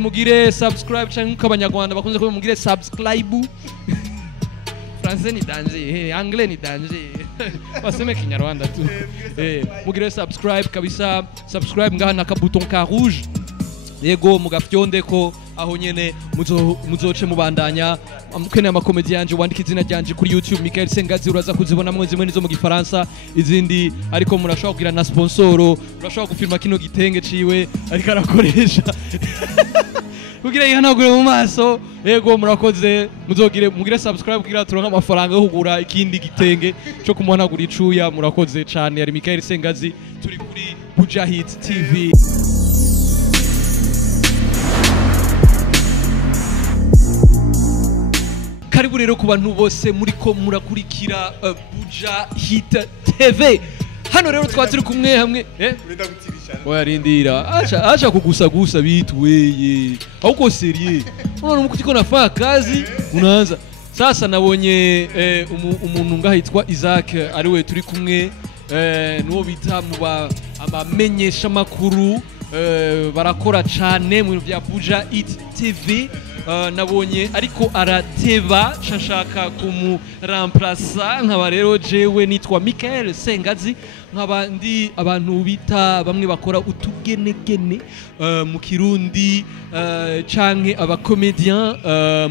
mugire subscribe canke nk'abanyarwanda bakunze kuba mugire subscribe français ni danger anglais ni danger baseme kinyarwanda tu mugire subscribe kabisa subscribe ngaha na kabuton ka rouge yego mugafyonde ko aho nyene muzoce mubandanya mukeneye amakomedi yanje wandika izina ryanje kuri YouTube Michael Sengazi uraza kuzibona mwe zimwe nizo mu gifaransa izindi ariko murashobora kugira na sponsoro urashobora gufirma kino gitenge ciwe ariko arakoresha kugira yihanagure mu maso yego murakoze mugire subscribe kugira turonka amafaranga yo kugura ikindi gitenge cyo kumuhanagura icuya murakoze cyane ari Michael Sengazi turi kuri Buja Hit TV. Karibu rero ku bantu bose muriko murakurikira Buja Hit TV. Hano rero twaturi kumwe hamwe oya rindira acha kugusa bitweye auko serie unaona mukutiko nafanya kazi unaanza sasa nabonye umuntu ngahitwa Isaac ari we turi kumwe nuwo bita mu abamenyesha makuru barakora cyane mu bya Buja Hit TV. Nabonye ariko arateba nshaka kumuremplacer nkaba rero jewe nitwa Michael Sengazi nk'abandi abantu bita bamwe bakora utugenegene mu Kirundi canke abacomedien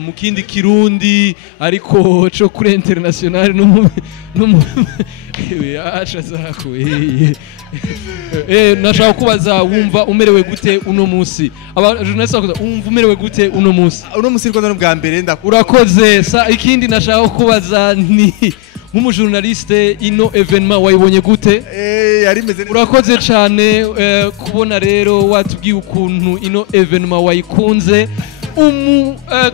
mu kindi Kirundi ariko cyo kuri international no acha zako nashaka kubaza wumva umerewe gute uno munsi aba journalist bakoze wumva umerewe gute uno munsi riko bwa mbere urakoze ikindi nashaka kubaza ni nk'umujournaliste ino evenement wayibonye gute yarimeze urakoze cyane kubona rero watubwiye ukuntu ino evenement wayikunze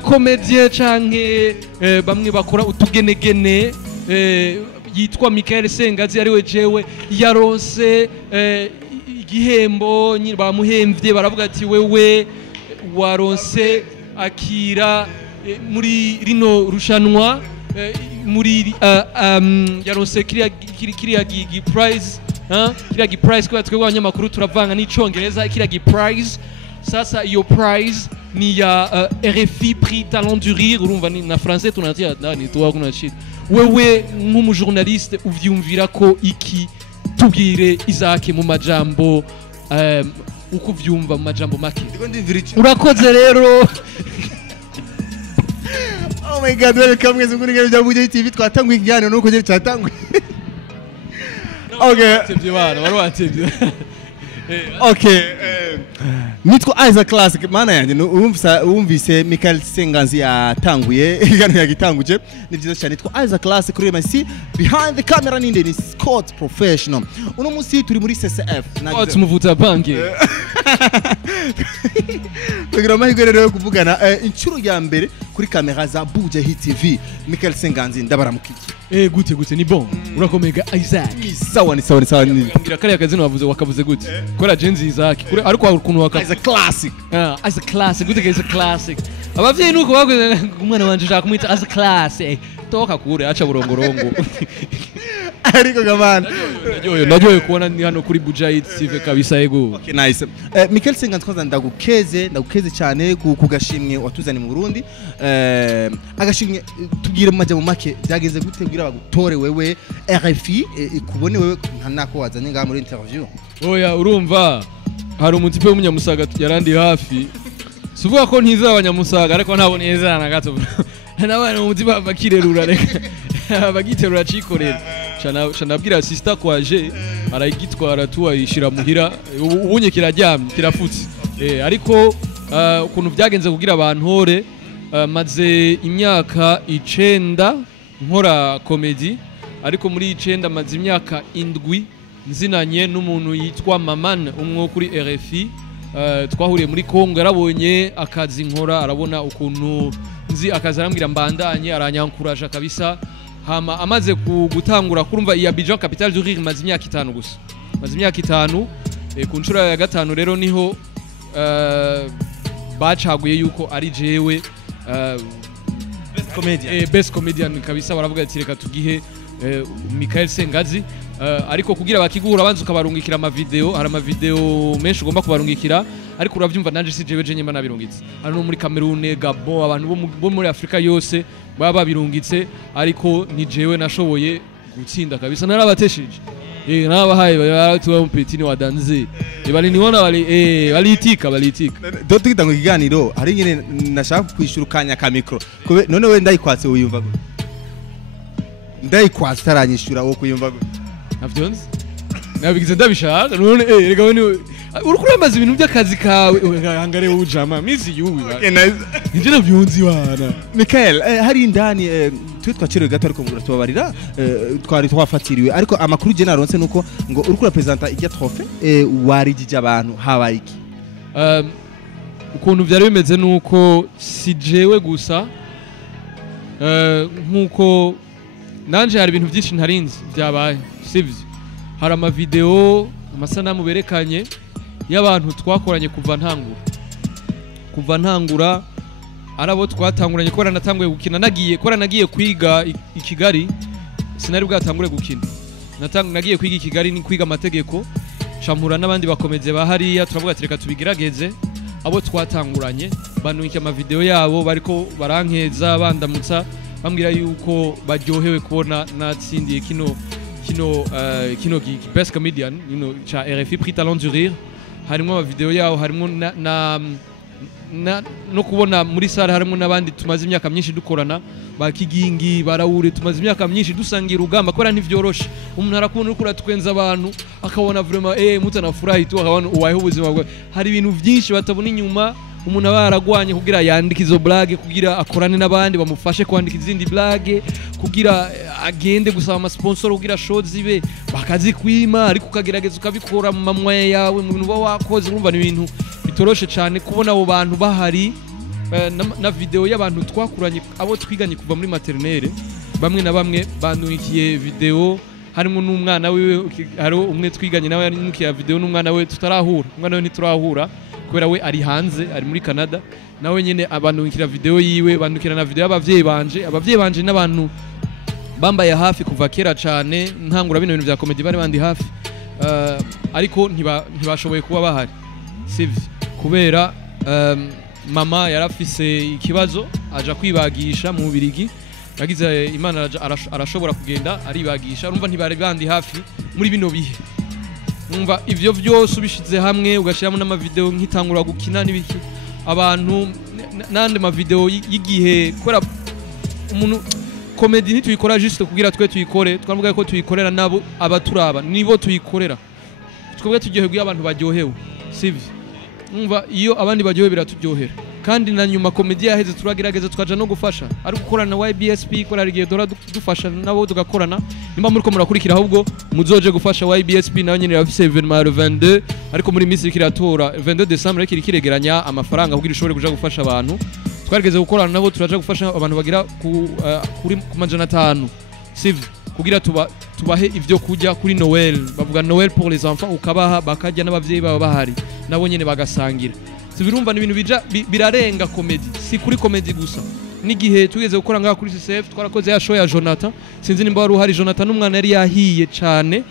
comedien canke bamwe bakora utugenegene yitwa Michael Sengazi ari we jewe yaronse igihembo bamuhemvye baravuga ati wewe waronse akira muri rino rushanwa muri yaronse kiriya prize kiriya prize kwa twebwe abanyamakuru turavanga n'icongereza kiriya prize sasa iyo prize ni ya RFI prix talent du rire urumva na français tunatia ni tuwa kuna shit wewe nk'umujournaliste uvyumvira ko iki tubwire Isaac mu majambo uko uvyumva mu majambo make urakoze rero. Oh my god, welcome guys kuri ngero bya Buja TV twatanguye ikiganiro nuko je cyatanguye. Okay tebye bana wari watebye okay nitwa Isaac Classic mana yanjye umvise Michael Sengazi yatanguye ikiganiro yagitanguje ni byiza cyane nitwa Isaac Classic kuri MC behind the camera ninde ni Scott Professional uno munsi turi muri CCF Scott muvuta banki kugira amahirwe rero yo kuvugana incuro ya mbere kuri kamera za Buja Hit TV Michael Sengazi ndabaramukiye gute ni bon urakomega Isaac sawa ngira kare akazino wakavuze gute kora jenzi Isaac kuri ariko ukuntu wakavuze classic as a classic gute is a classic abavyeyi nuko bakoze umwana wanje shaka kumwita as a classic toka kure acha burongorongo ariko gamana najoye kubona ni hano kuri Buja Hit TV kabisa yego okay nice Michael Sengazi kwanza ndagukeze cyane ku gashimwe watuzanye mu Burundi agashimwe tubwire mu majambo make byageze gute bwira bagutore wewe RFI kubone wewe ntanako wazanye ngaha muri interview oya urumva hari umutipe w'umunyamusaga yarandi hafi suvuga ko ntiza abanyamusaga ariko ntabwo neza na gato nabana umutipe bakirerura reka bagiterura cikorera canabwira sister kwaje arayigitwara tuwayishira muhira ubunye kiraryamye kirafutse ariko ukuntu byagenze kugira abantu hore maze imyaka 9 nkora comedy ariko muri 9 maze imyaka 7 nzinanye n'umuntu yitwa Maman umwe kuri RFI twahuriye muri Kongo yarabonye akazi nkora arabona ukuntu nzi akazi arambwira mbandanye aranyankuraje kabisa hama amaze gutangura kurumva iya Abidjan Capital du Rire maze imyaka 5 gusa maze imyaka 5 ku nshuro ya gatanu rero niho bacaguye yuko ari jewe best comedian kabisa baravuga ati reka tugihe Michael Sengazi ariko kugira bakiguhura banze ukabarungikira ama video hari ama video menshi ugomba kubarungikira ariko uravyumva nanje si jewe je nyemba nabirungitse hano muri Cameroon Gabon abantu bo muri Afrika yose baba babirungitse ariko ni jewe nashoboye gutsinda kabisa narabatesheje nabahaye baratuwa mpetini wadanze bali niona balitika do tugita ngo ikiganiro hari nyine nashaka kwishura kanya ka micro none we ndayikwatse uyumva gute ndayikwatse taranyishura wo kuyumva gute navyonze nabigize ndabishaka none rega we urukura amazi ibintu by'akazi kawe hangare ujama mizi yuwi nje navyonzi wana Michael hari indani twe twaciriwe gato ariko muratubabarira twari twafatiriwe ariko amakuru je naronse nuko ngo urukura presenta ijya trophée warijije abantu habaye iki ukuntu byari bimeze nuko si jewe gusa nkuko nanje hari ibintu byinshi ntarinzi byabaye sivyo hari ama video amasanamu berekanye y'abantu twakoranye kuva ntangura arabo twatanguranye ko natanguye gukina nagiye kwiga i Kigali sinari bwatangure gukina nagiye kwiga i Kigali ni kwiga amategeko shampura n'abandi bakomeze bahariya turavuga ati reka tubigerageze abo twatanguranye banunka ama video yabo bariko barankeza bandamutsa bambwira yuko baryohewe kubona natsindiye kino best comedian cha RFI Prix Talent du Rire harimo ama video yawo harimo no kubona muri sare harimo nabandi tumaze imyaka myinshi dukorana bakigingi barawure tumaze imyaka myinshi dusangira urugamba kora ntivyoroshe umuntu arakubona uko uratwenza abantu akabona vraiment mutanafurahi tu akabona uwayeho ubuzima bwe hari ibintu byinshi batabona inyuma umuntu abaragwanye kugira yandike izo blague kugira akorane nabandi bamufashe kwandika izindi blague kugira agende gusaba ama sponsor kugira shows zibe bakazikwima ariko ukagerageza ukabikora mu mamwe yawe mu bintu wakoze urumva ni ibintu bitoroshe cyane kubona abo bantu bahari na video y'abantu twakuranye abo twiganye kuva muri maternelle bamwe na bamwe bandunikiye video harimo n'umwana wiwe hari umwe twiganye nawe yanukiye video n'umwana we tutarahura umwana we ntiturahura kubera we ari hanze ari muri Canada nawe nyene abandukira video yiwe bandukira na video y'abavyeyi banje n'abantu bambaye hafi kuva kera cyane ntangura bino bintu bya comedy bari bandi hafi ariko ntibashoboye kuba bahari sivyo kubera mama yarafise ikibazo aja kwibagisha mu Birigi yagize Imana arashobora kugenda aribagisha urumva ntibari bandi hafi muri bino bihe umva ivyo byose ubishize hamwe ugashiramo n'ama video nkitangura gukina n'ibiki abantu nande ma video y'igihe kora umuntu comedy ntituyikora juste kugira twe tuyikore twavuga ko tuyikorera nabo abaturaba nibo tuyikorera twebwe tugiye abantu baryohewe sivyo umva iyo abandi baryohewe biratujyohera kandi na nyuma comedy yaheze turagerageza tukaja no gufasha ari gukorana na YBSP kora rigiye dora dufasha nabo tugakorana nimba muri ko murakurikira ahubwo muzoje gufasha YBSP nayo nyene yafise evenement 22 ariko muri misi kiratora 22 December kiregeranya amafaranga kugira ishobore kuja gufasha abantu twarigeze gukorana nabo turaja gufasha abantu bagira kuri kumajana 5 sivyo kugira tubahe ivyo kujya kuri Noel bavuga Noel pour les enfants ukabaha bakajya n'abavyeyi baba bahari nabo nyene bagasangira tubirumva n'ibintu birarenga comedy si kuri comedy gusa n'igihe tugeze gukora ngaha kuri CCF twarakoze ya show ya Jonathan sinzi nimba wari uhari Jonathan n'umwana yari yahiye cyane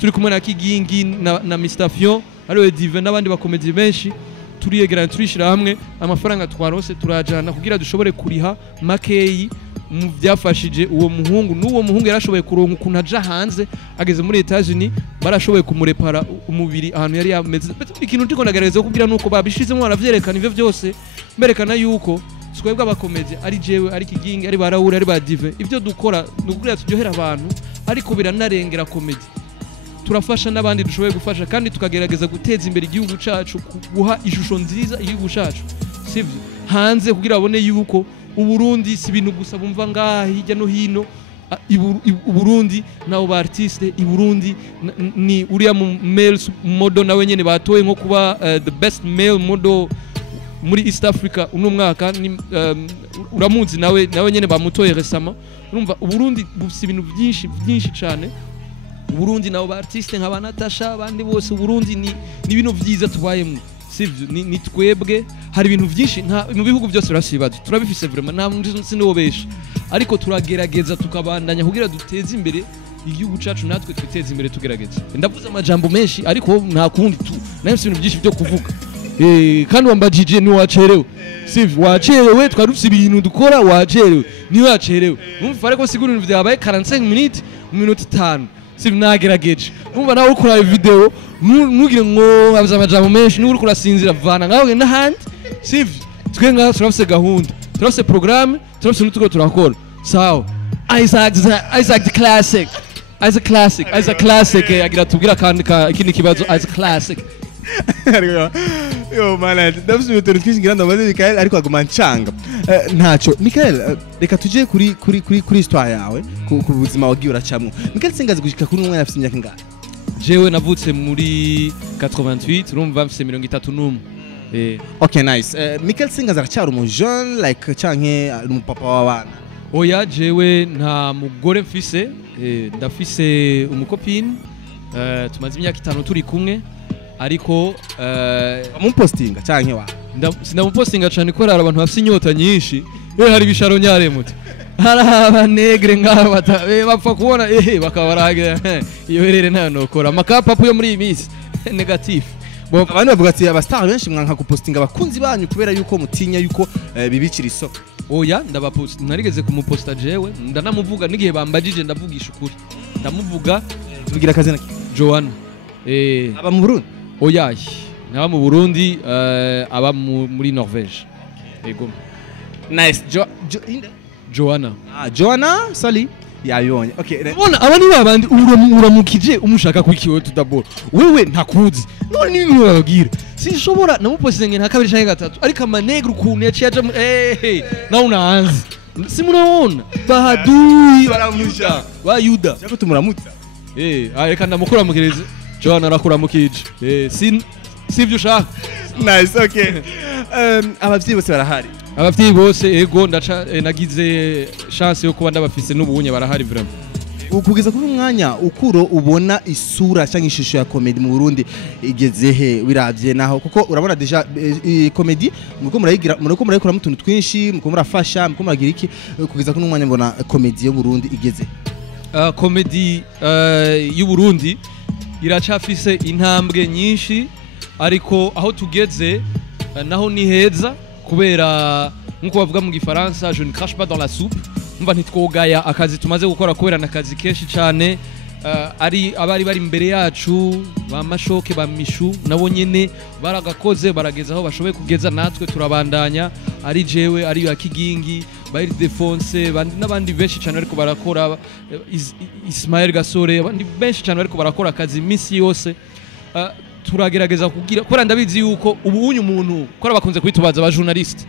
turi kumwe na Kigingi na Mr Fion ariwe Dive n'abandi bakomedi benshi turiyegerana turishira hamwe amafaranga twarose turajana kugira dushobore kuriha makeyi mu byafashije uwo muhungu n'uwo muhungu yarashoboye kuronka ukuntu aja hanze ageze muri Etats-Unis barashoboye kumurepara umubiri ahantu yari yameze ikintu ndiko ndagaragaza kugira nuko babishizemo baravyerekana ivyo byose mberekana yuko twebwe abakomedi ari jewe ari Kigingi ari barawura ari badive ivyo dukora nukugira tujyohera abantu ariko biranarengera comedy turafasha n'abandi dushoboye gufasha kandi tukagerageza guteza imbere igihugu cacu guha ishusho nziza igihugu cacu sivyo hanze kugira abone yuko Uburundi si bintu gusa bumva ngaha hirya no hino Uburundi nabo ba artiste Burundi ni uriya male model nawe nyene batoye nko kuba the best male model muri East Africa uno mwaka uramuzi nawe nyene bamutoye resama urumva Uburundi bufise ibintu byinshi cyane Uburundi nabo ba artiste nka Natasha abandi bose Uburundi ni ibintu byiza tubayemo sivyo ni twebwe hari ibintu byinshi mu bihugu byose urasibaje turabifise vraiment nta sinobesha ariko turagerageza tukabandanya kugira duteze imbere igihugu cacu natwe twiteze imbere tugerageze ndavuze amajambo menshi ariko nta kundi tu nayo ibintu byinshi byo kuvuga kandi wambajije ni wacerewe sivyo wacerewe twarufise ibintu dukora wacerewe ni wacerewe numva ariko sigura ibintu byabaye 45 minutes mu minota 5 sivyo nagerageje numva nawe ukora video nugire ngo abaza amajambo menshi n'uri kurasinzira vana ngaho n'ahandi sivyo twe ngaho turafise gahunda turafise programme turafise n'utuko turakora sawa Isaac the classic Isaac classic agira tubwira kandi ikindi kibazo Isaac classic yo man ndavuse ibintu twishingira ndamaze Michael ariko aguma ncanga ntaco Michael reka tuje kuri histoire yawe ku buzima wagiye uracamwe Michael Sengazi gushika kuri umwe afite imyaka ingana jewe navutse muri 88 urumva mfise 31 okay nice Michael Sengazi aracyari umu jeune like canke umupapa w'abana oya jewe nta mugore mfise ndafise umukopine tumaze imyaka 5 turi kumwe ariko amupostinga canke wa sindamupostinga cyane ko hari abantu bafite inyota nyinshi hari bisharo nyare muti hari abanegre ngaba bapfa kubona bakaba baragira iyo herere nta nokora makapapu yo muri iyi minsi negative abantu bavuga ati abastar benshi mwanka gupostinga abakunzi banyu kubera yuko mutinya yuko bibikira isoko oya ndabapost narigeze kumuposta jewe ndanamuvuga nigihe bambajije ndavugisha ukuri ndamuvuga tuvugira kazina Joanna aba mu Burundi oya naba mu Burundi aba muri Norvège ego nice Joanna Joanna sali yayonye okay bona aba ni babandi uramukije umushaka kwikiwe tudabora wewe ntakuzi none ni ibintu babwira sinshobora namupostinge nta kabiri canke gatatu ariko amanegre ukuntu yaciye aja na unaanza simunaona bahadui baramusha bayuda cyako tumuramutsa reka ndamukura mukireze Joanna arakura mukije sivyo ushaka nice okay abavyeyi bose barahari abavyeyi bose ego ndaca nagize chance yo kuba ndabafise n'ubunye barahari vraiment ukugeza kuri umwanya ukuro ubona isura cyangwa ishusho ya comedy mu Burundi igeze he wiravye naho kuko urabona deja comedy muko murayikora mu tuntu twinshi muko murafasha muko muragira iki kugeza kuri umwanya mbona comedy yo Burundi igeze comedy y'u Burundi iracafise intambwe nyinshi ariko aho tugeze naho ni heza kubera nkuko bavuga mu gifaransa je ne crache pas dans la soupe mba ntitwogaya akazi tumaze gukora kubera nakazi kenshi cyane ari abari bari imbere yacu ba mashoke ba mishu nabo nyene baragakoze barageza aho bashoboye kugeza natwe turabandanya ari jewe ari ya kigingi bari defonse n'abandi benshi cyane ariko barakora Ismael Gasore abandi benshi cyane ariko barakora akazi iminsi yose turagerageza kugira kubera ndabizi yuko ubunye umuntu kora bakunze kwitubaza aba journalist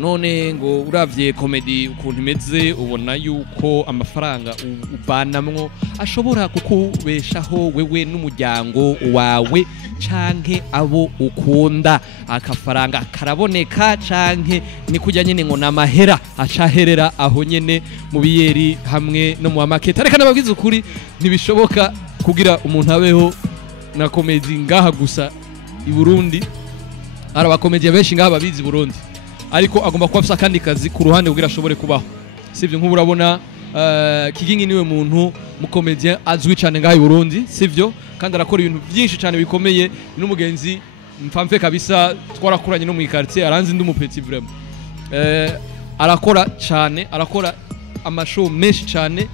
none ngo uravye comedy ukuntu imeze ubona yuko amafaranga ubanamwo ashobora kukubeshaho wewe n'umuryango wawe canke abo ukunda akafaranga karaboneka canke ni kujya nyene ngo namahera acaherera aho nyene mu biyeri hamwe no mu market ariko nababwiza ukuri ntibishoboka kugira umuntu abeho na comedy ngaha gusa i Burundi araba comedy benshi ngaha babizi Burundi ariko agomba kuba afisa kandi kazi ku ruhande kugira ashobore kubaho sivyo nk'ubu urabona kigingi niwe muntu mu comedien azwi cyane ngaha i Burundi sivyo kandi arakora ibintu byinshi cyane bikomeye n'umugenzi mpamve kabisa twarakuranye no mu quartier aranze ndi umupeti vraiment arakora cyane arakora amashow menshi cyane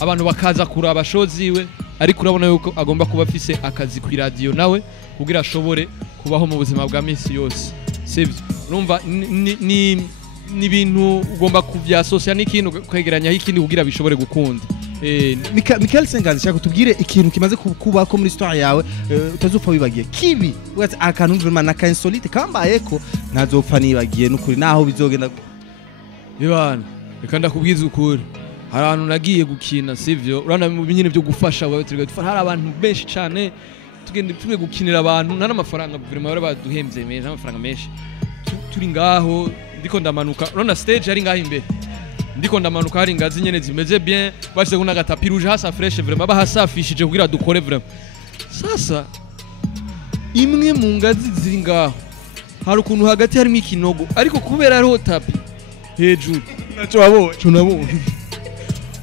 abantu bakaza kuraba show ziwe ariko urabona yuko agomba kuba afise akazi ku radio nawe kugira ashobore kubaho mu buzima bwa minsi yose sivyo urumva ni bintu ugomba kuvyasosya n'ikintu kwegeranya ikindi kugira bishobore gukunda Michael Sengazi cyako tubwire ikintu kimaze kuba ko muri histoire yawe utazopfa wibagiye kibi ugatse akantu vraiment naka insolite kambaye ko ntazopfa nibagiye n'ukuri naho bizogenda Ibana reka ndakubwiza ukuri hari abantu nagiye gukina sivyo urana mu binyine byo gufasha hari abantu benshi cyane tugende gukinira abantu nta n'amafaranga vraiment bari baduhemvye menshi amafaranga menshi turi ngaho ndiko ndamanuka urana stage ari ngaho imbere ndiko ndamanuka hari ingazi nyene zimeze bien bashyize kuna gatapi rouge hasa fresh vraiment bahasafishije kugira dukore vraiment sasa imwe mu ngazi ziri ngaho hari ukuntu hagati harimo ikinogo ariko kubera ariho tapi hejuru naco wabonye tunabonye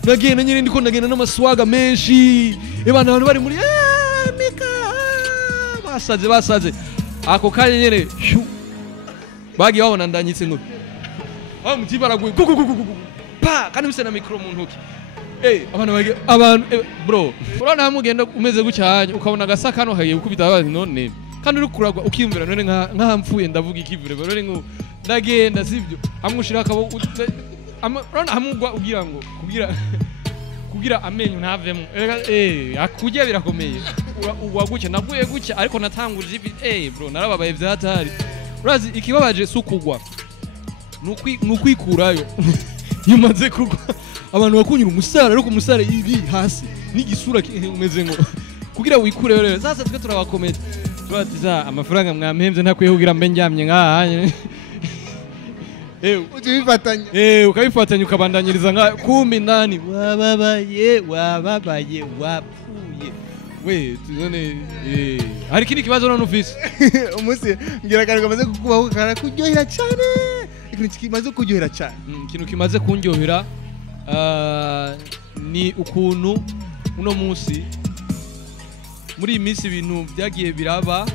nagenda nyine ndiko ndagenda n'amaswaga menshi abantu bari muri mika basaze ako kanya nyene bagiye babona ndanyitse ngo mutima araguye pa kandi bise na micro mu ntoki abantu bro urana hamugenda umeze gucyanye ukabona agasakano hagiye gukubita abazi none kandi uri kuragwa ukiyumvira none nkahamfuye ndavuga ikivure none ngo ndagenda sivyo amushira akabo urana hamugwa ugira ngo kugira amenyo ntavemo akujya birakomeye wagucya naguye gucya ariko natanguje bro narababaye vyatari urazi ikibabaje sukugwa nukwikurayo yumaze kugwa abantu bakunyura umusara ariko umusara ibi hasi n'igisura umeze ngo kugira wikure rero sasa twe turabakomeza twatiza amafaranga mwampemze ntakwiye kugira mbe njyamye ngaha ubifatanya ukabifatanya ukabandanyiriza nka kumbi ndani wababaye wapfuye we tuzone hari kindi kibazo none ufise umunsi ngira kandi kamaze kukubaho karakuryohera cyane ikintu kimaze kuryohera cyane ikintu kimaze kunryohera ni ukuntu uno munsi muri iyi minsi ibintu byagiye biraba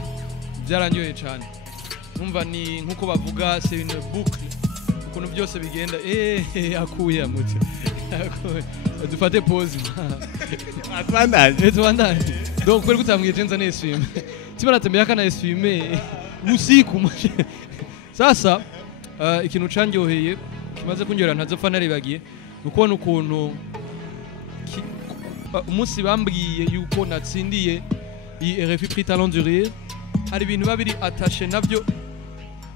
byaranyoye cyane numva ni nkuko bavuga c'est une boucle ukuntu byose bigenda akuye amutse dufate pause tubandanye donc kweli kutambwiye jenza neswime tiba natembea kana eswime usiku sasa ikintu canyoheye kimaze kunyorera ntazopfa naribagiye ukubona ukuntu umunsi bambwiye yuko natsindiye iyi RFI Prix Talent du Rire hari ibintu babiri attaché navyo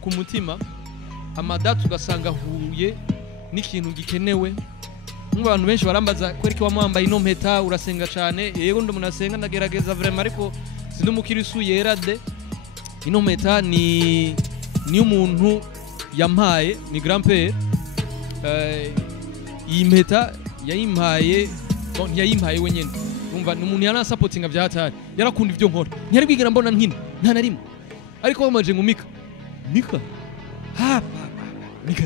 ku mutima amadatu ugasanga huye n'ikintu gikenewe nk'abantu benshi barambaza kwereka wamwambaye ino mpeta urasenga cyane yego ndo munasenga ndagerageza vraiment ariko sindi umukirisu yera de ino mpeta ni umuntu yampaye ni grand père iyi mpeta yayimpaye wenyene umva ni umuntu yana supportinga byatari yarakunda ivyo nkora ntiyari bwigera mbona nkina nta narimwe ariko bamaje ngumika mika mika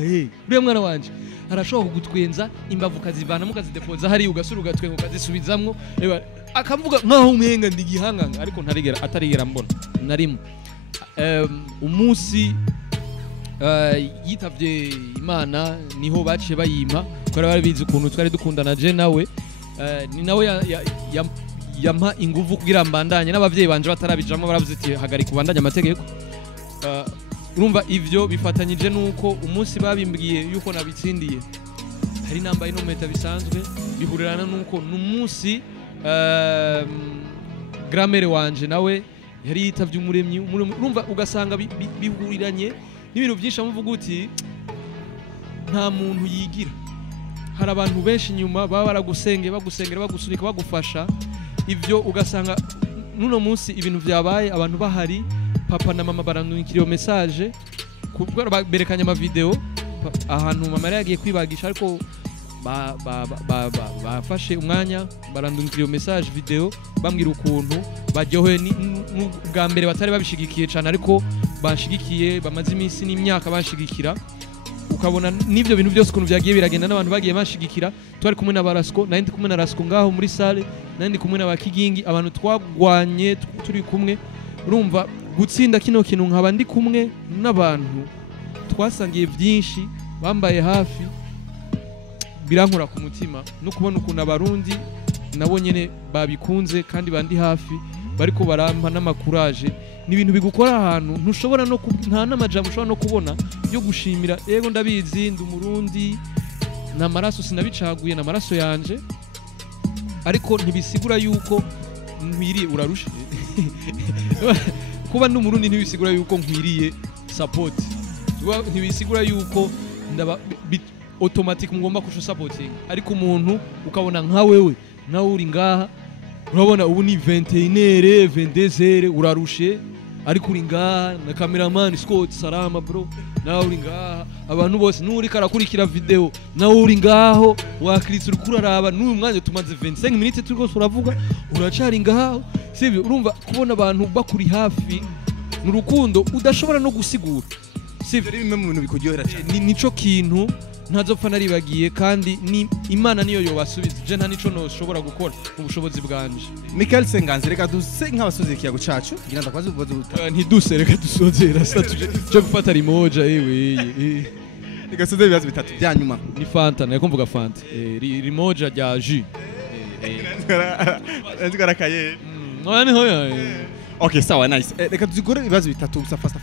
uriya mwana wanje arashobora kugutwenza imbavu kazivanamo kazidepoza hari ugasura ugatwenga ukazisubizamwo akavuga nkaho umenga ndigihanganga ariko atarigera mbona narimwe umunsi yitavye Imana niho baciye bayimpa ko bari bizi ukuntu twari dukundana je nawe ni nawe yampa inguvu kugira mbandanye n'abavyeyi banje batarabijamo baravuze ati hagarika ubandanye amategeko urumva ivyo bifatanyije nuko umunsi babimbwiye yuko nabitsindiye hari nambaye no meta bisanzwe bihurirana nuko numunsi grammaire wanje nawe yari yitavye umuremyi urumva ugasanga bihuriranye n'ibintu byinshi amuvuga uti nta muntu yigira hari abantu benshi nyuma baba baragusengera bagusunika bagufasha ivyo ugasanga nuno munsi ibintu vyabaye abantu bahari papa na mama barandungikira message kubwo berekanya ama video ahantu mama yagiye kwibagisha ariko bafashe umwanya barandungikira message video bambwira ukuntu baryohe bwa mbere batari babishigikiye cyane ariko bashigikiye bamaze iminsi n'imyaka bashigikira ukabona n'ivyo bintu byose ukuntu byagiye biragenda n'abantu bagiye bashigikira twari kumwe na Barasko nandi kumwe na Rasko ngaho muri salle nandi kumwe na bakigingi abantu twagwanye turi kumwe urumva gutsinda kino kintu nkaba ndi kumwe n'abantu twasangiye byinshi bambaye hafi birankura ku mutima no kubona ukuntu abarundi nabo nyene babikunze kandi bandi hafi bariko barampa n'amakuraje ni ibintu bigukora ahantu ntushobora no nta n'amajambo ushobora no kubona yo gushimira yego ndabizi ndi umurundi n'amaraso sinabicaguye n'amaraso yanje ariko ntibisigura yuko nkwiriye urarushe kuba ndi umurundi ntibisigura yuko nkwiriye support ntibisigura yuko ndaba automatic ngomba kusho supporting ariko umuntu ukabona nka wewe nawe uri ngaha urabona ubu ni 21h 22h urarushe ariko uri ngaha na cameraman Scott salama bro nawe uri ngaha abantu bose nuri karakurikira video nawe uri ngaho wakritse uri kuraraba n'uyu mwanya tumaze 25 minutes turiko turavuga uracari ngaho sivyo urumva kubona abantu bakuri hafi n'urukundo udashobora no gusigura sivyo bimwe mu bintu bikuryohera cyane nico kintu ntazopfa naribagiye kandi ni Imana niyo yobasubiza je nta nico noshobora gukora ubushobozi bwanje. Michael Senganzi reka duse nk'abasoze ikiyago cacu ngira ndakwazi ububazo ntiduse reka dusozera tuje gufata limoja ewe reka soze ibibazo bitatu bya nyuma ni Fanta nako mvuga Fanta limoja rya jus nzigara kaye none hoya. Okay, sawa, nice. Reka tuzigore ibibazo bitatu gusa fast.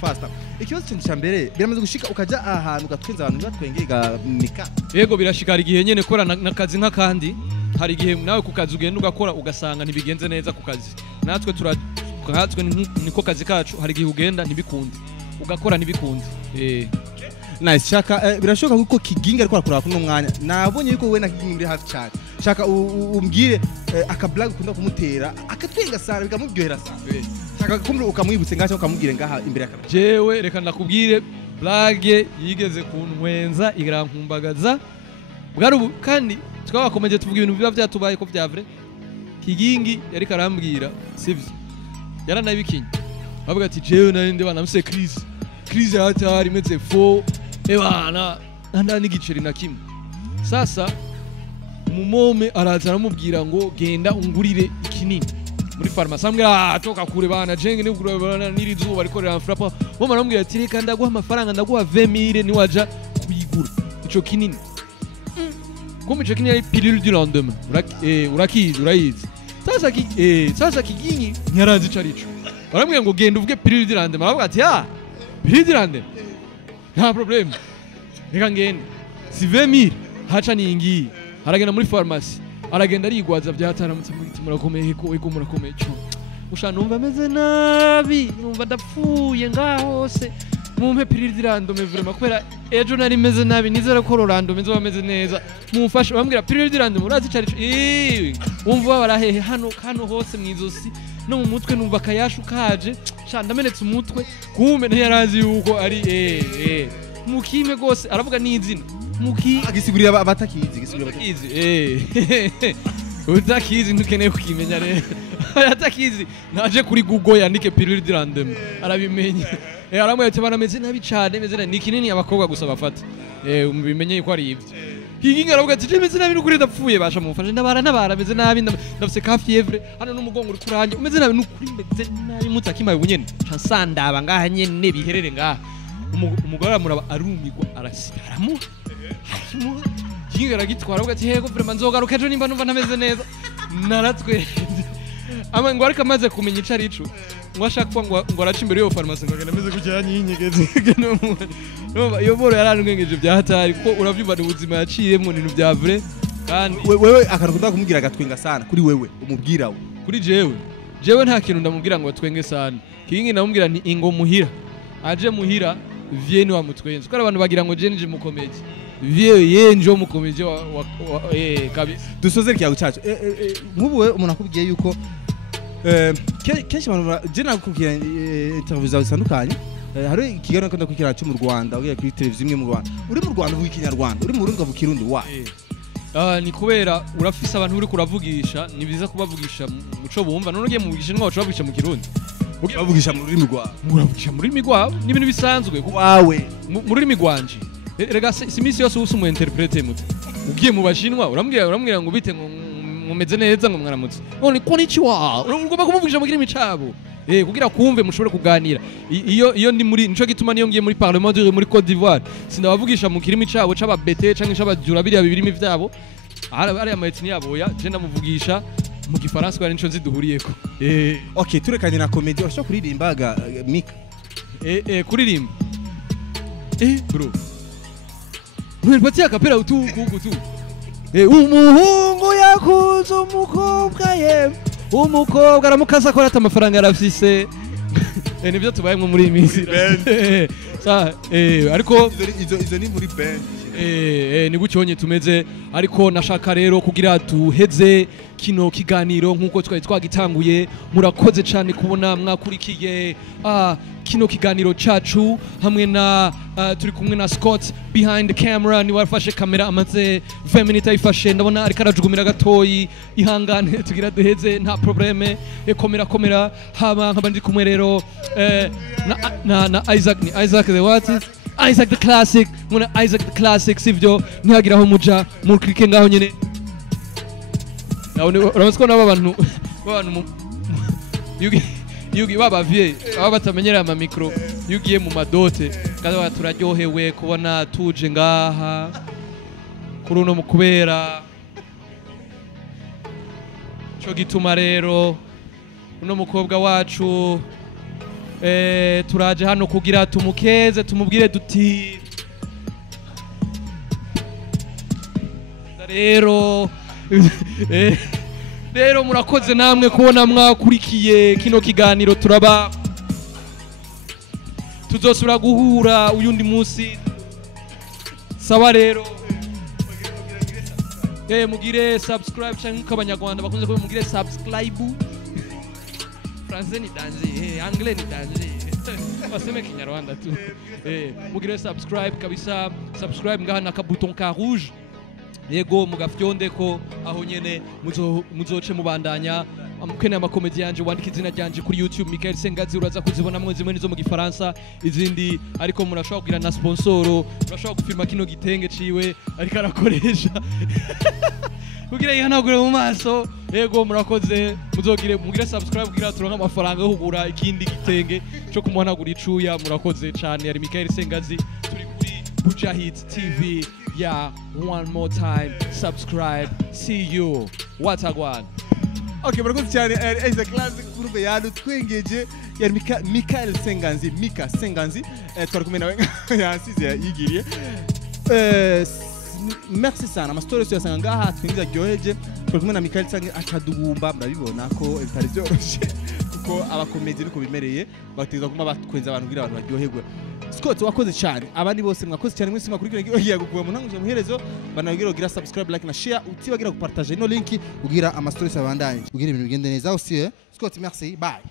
Ikibazo cyane cyambere biramaze gushika ukaja ahantu gatwenza abantu batwengega nika. Yego birashikara igihe nyene kora nakazi nk'akandi. Hari igihe nawe ku kazi ugenda ugakora ugasanga ntibigenze neza ku kazi. Natwe niko kazi kacu hari igihe ugenda ntibikunde. Ugakora ntibikunde. Nice. Shaka birashoboka kuko kiginga ariko akora kuno mwanya. Nabonye yuko we na kiginga muri hafi cyane. Shaka umbwire akablag ukunda kumutera akatwenga sana bikamubyohera sana. Shaka kumbe ukamwibutse ngaho ukamubwire ngaha imbere yakablag. Jewe reka nakubwire blage yigeze kuntwenza irankumbagaza. Bwarubu kandi twabakomeje tuvuga ibintu biba byatubaye ko bya vrai. Kigingi yari karambwira sivyo. Yaranabikinye. Bavuga ati jewe narinde banamse crise hatari meze fo ebana nta n'igiceri na kimwe. Sasa umumome araza aramubwira ngo genda ungurire ikinini muri farmasi ambwira toka kure bana jenge ni kure niri zuba ariko riramfrapa bo maramubwira ati reka ndaguha amafaranga ndaguha 20000 ni waja kuyigura ico kinini comme ico kinini ari pilule du lendemain urakizi urayizi sasa kiginyi nyarazi carico baramubwira ngo genda uvuge pilule du lendemain aravuga ati pilule du lendemain nta problem reka ngende si 20000 haca ningi aragenda muri farmasi aragenda arigwaza byataramutse mu giti murakomeye eko murakomeye cyo usha numva meze nabi numva ndapfuye ngaho se mumpe pilule dirandome vraiment kwera ejo nari meze nabi nizera ko rorandome nzo bameze neza mumfashe bambwira pilule dirandome urazi cari umva barahehe hano hose mwizosi no mu mutwe numva kayashu kaje sha ndamenetse umutwe kumbe ntiyarazi yuko ari mukime gose aravuga n'izina agisigurira abatakizi utakizi ntukeneye kukimenya rero atakizi naje kuri Google yandike pilule dirandome arabimenya aramwe ati barameze nabi cyane meze ni kinini abakobwa gusa bafata mubimenye ko ari ivyo higinga aravuga ati meze nabi n'ukuri ndapfuye basha mufashe ndabara meze nabi ndafise ka fievre hano n'umugongo uri kuranje umeze nabi n'ukuri meze nabi mutakimaye bunyene nsandaba ngaha nyene biherere ngaha umugore amuraba arumigwa arasiramu Jinga gitwara uvuga ati hego vraiment nzogaruka ejo nimba numva ntameze neza naratwe ama ngo ariko amaze kumenya ico arico ngo ashaka ngo araca imbere yo farmasi ngo nameze kujyanye yinyegeze no iyo boro yaranwengeje bya hatari kuko uravyumva ubuzima yaciyemo n'ibintu bya vrai kandi wewe akarukuda kumubwira gatwenga sana kuri wewe umubwira we kuri jewe nta kintu ndamubwira ngo twenge sana kingi namubwira ni ingo muhira aje muhira vieni wa mutwenza kuko abantu bagira ngo je mu comedy yenjo mu comedy kabisa dusoze ikiyago cyacu nk'ubu we umuntu akubwiye yuko kenshi abantu je nakubwira interview zawe zitandukanye hari ikiganiro kanda kukira cyo mu Rwanda ugiye kuri televiziyo imwe mu Rwanda uri mu Rwanda uvuga ikinyarwanda uri mu Burundi uvuga ikirundi wa ni kubera urafise abantu uri kuravugisha ni biza kubavugisha muco bumva none ugiye mu gishinwa wacu bavugisha mu kirundi bavugisha mu rurimi rwawe uravugisha mu rurimi rwawe ni ibintu bisanzwe wawe mu rurimi rwanje rega simisi yose usumu interprete muti ugiye mu bashinwa urambwira ngo bite ngo mumeze neza ngo mwaramutse none ko ni chiwa ugomba kumuvugisha mu kirimi cabo kugira kumve mushobore kuganira iyo ndi muri nico gituma niyo ngiye muri parlement muri Côte d'Ivoire sindabavugisha mu kirimi cabo c'ababete canke c'abajura biriya bibirimi vyabo ari amayetini yabo ya je ndamuvugisha mu gifaransa kwa nico ziduhuriyeko okay turekanye na comedy urashobora kuririmbaga mic kuririmba bro Mwelpatia kapera utuku umuhungu yakuze umukobwa ye umukobwa aramukasa ko arata amafaranga yarafise nibyo tubayemo muri iminsi ariko izo ni muri band ni gucyonye tumeze ariko nashaka rero kugira tuheze kino kiganiro nkuko twari twagitanguye murakoze cyane kubona mwakurikiye kino kiganiro cacu hamwe na turi kumwe na Scott behind the camera ni wafashe kamera amaze 20 minutes ayifashe ndabona ariko arajugumira gatoyi ihangane tugira duheze nta probleme komera haba nkabandi kumwe rero na Isaac the what Isaac the Classic muna Isaac the Classic sivyo ntihagira aho muja murikike ngaho nyene urabona ko nabo bantu yugi baba vie aba batamenyera ama micro yugiye mu madote kaza turaryohewe kubona tuje ngaha kuri uno mukubera cyo gituma rero uno mukobwa wacu turaje hano kugira tumukeze tumubwire duti rero murakoze namwe kubona mwakurikiye kino kiganiro turaba tuzosura guhura uyundi munsi sawa rero mugire subscribe cyangwa abanyarwanda bakunze kuba mugire subscribe français ni danger anglais ni danger baseme kinyarwanda tu mugire subscribe kabisa subscribe ngaha na kabuton ka rouge yego mugafyonde ko aho nyene muzoce mubandanya amukene ama comedy yanje wandika izina ryanje kuri YouTube Michael Sengazi uraza kuzibona mwe zimwe nizo mu gifaransa izindi ariko murashobora kugira na sponsoro murashobora gufirma kino gitenge ciwe ariko arakoresha kugira yihanagure mu maso yego murakoze mugire subscribe kugira turonka amafaranga yo kugura ikindi gitenge cyo kumuhanagura icuya murakoze cyane yari Michael Sengazi turi kuri Buja Hits TV. Yeah, one more time, subscribe, see you, watagwan. Okay, murakoze cyane Isaac Classic group yadutwengeje ya Michael Sengazi, Mika Sengazi, twari kumwe nawe yansize yigiriye. Merci sana, amastori yose yasanga ngaha twinjiza ryoheje, twari kumwe na Michael Sengazi akadugumba murabibona ko bitari byoroshe kuko abakomedi niko bimereye bateza kuma batwenza abantu kugira abantu baryoherwe. Scott wakoze cyane abandi bose mwakoze cyane mwese makurikira ngiye gukuba mu ntanguje muherezo banagira ugira subscribe like na share utibagira gupartager no link ugira ama stories abandanye ugira ibintu bigende neza aussi Scott merci bye.